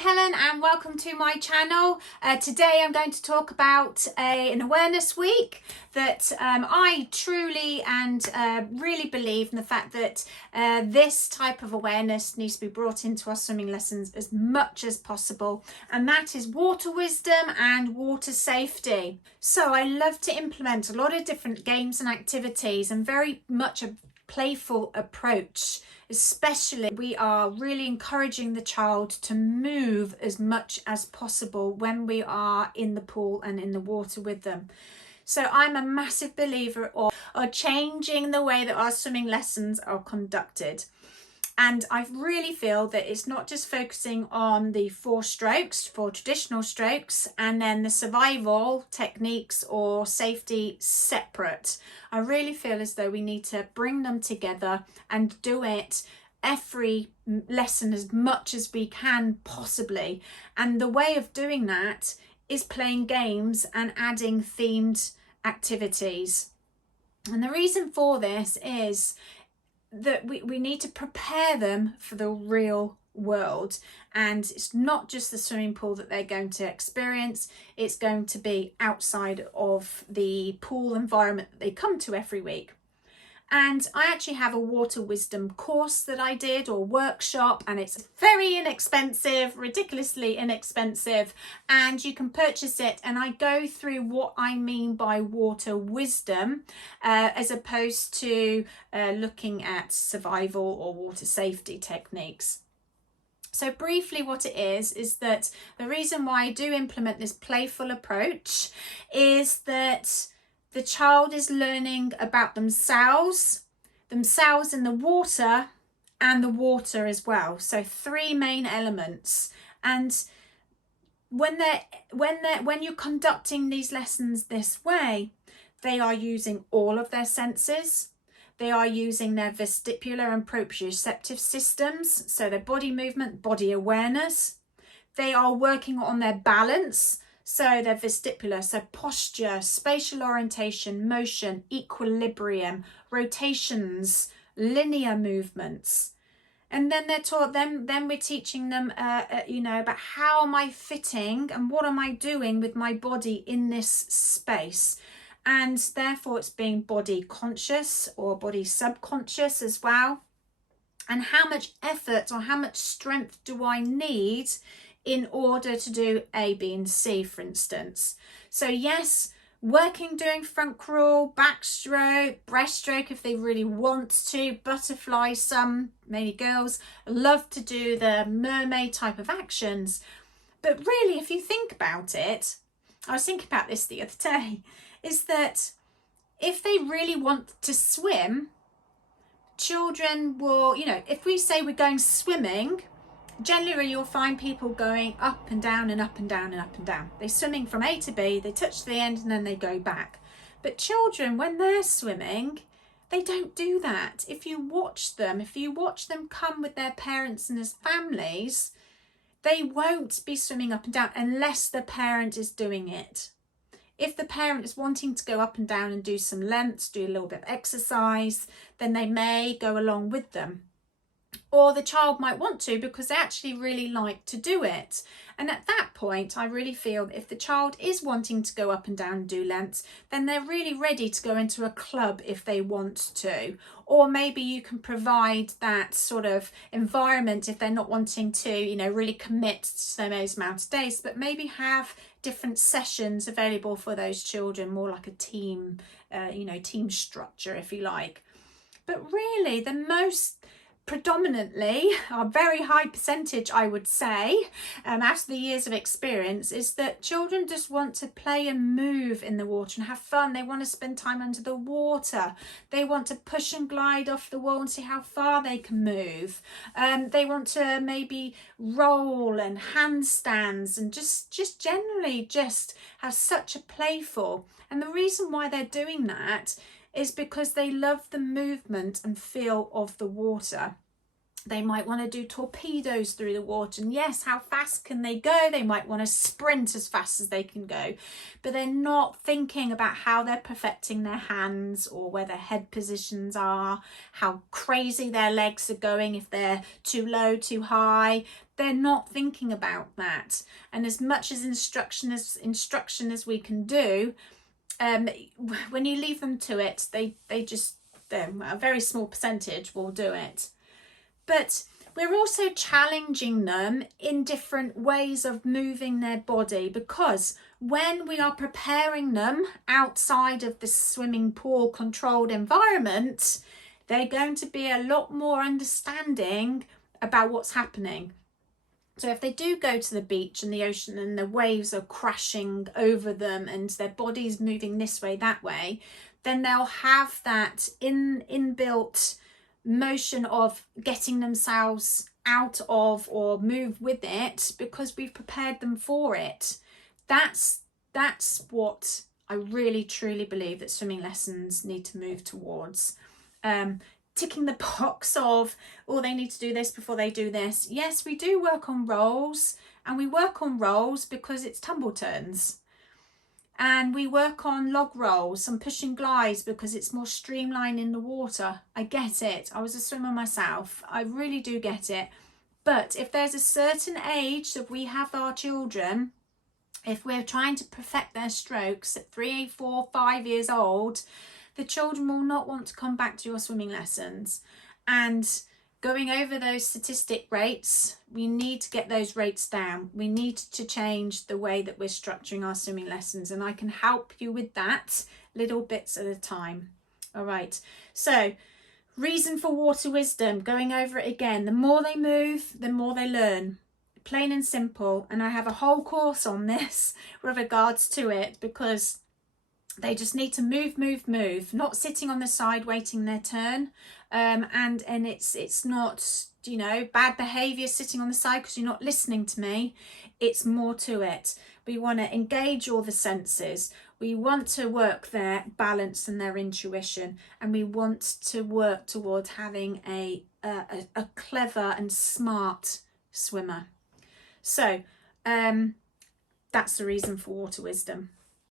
Helen and welcome to my channel. Today I'm going to talk about an awareness week that I truly and really believe in the fact that this type of awareness needs to be brought into our swimming lessons as much as possible, and that is water wisdom and water safety. So I love to implement a lot of different games and activities and very much a playful approach. Especially, we are really encouraging the child to move as much as possible when we are in the pool and in the water with them. So I'm a massive believer of changing the way that our swimming lessons are conducted. And I really feel that it's not just focusing on the 4 traditional strokes, and then the survival techniques or safety separate. I really feel as though we need to bring them together and do it every lesson as much as we can possibly. And the way of doing that is playing games and adding themed activities. And the reason for this is that we need to prepare them for the real world, and it's not just the swimming pool that they're going to experience, it's going to be outside of the pool environment that they come to every week. And I actually have a water wisdom course that I did, or workshop, and it's very inexpensive, ridiculously inexpensive, and you can purchase it. And I go through what I mean by water wisdom as opposed to looking at survival or water safety techniques. So briefly, what it is that the reason why I do implement this playful approach is that the child is learning about themselves in the water, and the water as well. So 3 main elements. And when you're conducting these lessons this way, they are using all of their senses. They are using their vestibular and proprioceptive systems, so their body movement, body awareness. They are working on their balance. So their vestibular, so posture, spatial orientation, motion, equilibrium, rotations, linear movements. And then they're taught then we're teaching them, about how am I fitting and what am I doing with my body in this space. And therefore it's being body conscious or body subconscious as well. And how much effort or how much strength do I need in order to do A, B and C, for instance. So yes, doing front crawl, backstroke, breaststroke if they really want to, butterfly, some, mainly girls, love to do the mermaid type of actions. But really, if you think about it, I was thinking about this the other day, is that if they really want to swim, children will, if we say we're going swimming, generally you'll find people going up and down and up and down and up and down. They're swimming from A to B, they touch the end and then they go back. But children, when they're swimming, they don't do that. If you watch them come with their parents and as families, they won't be swimming up and down unless the parent is doing it. If the parent is wanting to go up and down and do some lengths, do a little bit of exercise, then they may go along with them. Or the child might want to because they actually really like to do it. And at that point, I really feel that if the child is wanting to go up and down and do lengths, then they're really ready to go into a club if they want to. Or maybe you can provide that sort of environment if they're not wanting to, really commit to those amount of days, but maybe have different sessions available for those children, more like a team, team structure, if you like. But really, the most predominantly, a very high percentage I would say, after the years of experience, is that children just want to play and move in the water and have fun. They want to spend time under the water. They want to push and glide off the wall and see how far they can move. They want to maybe roll and handstands and just generally just have such a playful. And the reason why they're doing that is because they love the movement and feel of the water. They might want to do torpedoes through the water. And yes, how fast can they go? They might want to sprint as fast as they can go. But they're not thinking about how they're perfecting their hands or where their head positions are, how crazy their legs are going, if they're too low, too high. They're not thinking about that. And as much as instruction as we can do, when you leave them to it, a very small percentage will do it. But we're also challenging them in different ways of moving their body, because when we are preparing them outside of the swimming pool controlled environment, they're going to be a lot more understanding about what's happening. So if they do go to the beach and the ocean and the waves are crashing over them and their body's moving this way, that way, then they'll have that inbuilt motion of getting themselves out of or move with it, because we've prepared them for it. That's what I really truly believe that swimming lessons need to move towards. Ticking the box of, oh, they need to do this before they do this. Yes, we do work on rolls, and we work on rolls because it's tumble turns. And we work on log rolls and pushing glides because it's more streamlined in the water. I get it. I was a swimmer myself. I really do get it. But if there's a certain age that we have our children, if we're trying to perfect their strokes at 3, 4, 5 years old, the children will not want to come back to your swimming lessons. And going over those statistic rates, we need to get those rates down. We need to change the way that we're structuring our swimming lessons, and I can help you with that little bits at a time. All right, so reason for water wisdom, going over it again. The more they move, the more they learn. Plain and simple. And I have a whole course on this with regards to it, because they just need to move, not sitting on the side waiting their turn. And it's not, you know, bad behavior sitting on the side because you're not listening to me. It's more to it. We want to engage all the senses. We want to work their balance and their intuition, and we want to work towards having a clever and smart swimmer. So that's the reason for water wisdom.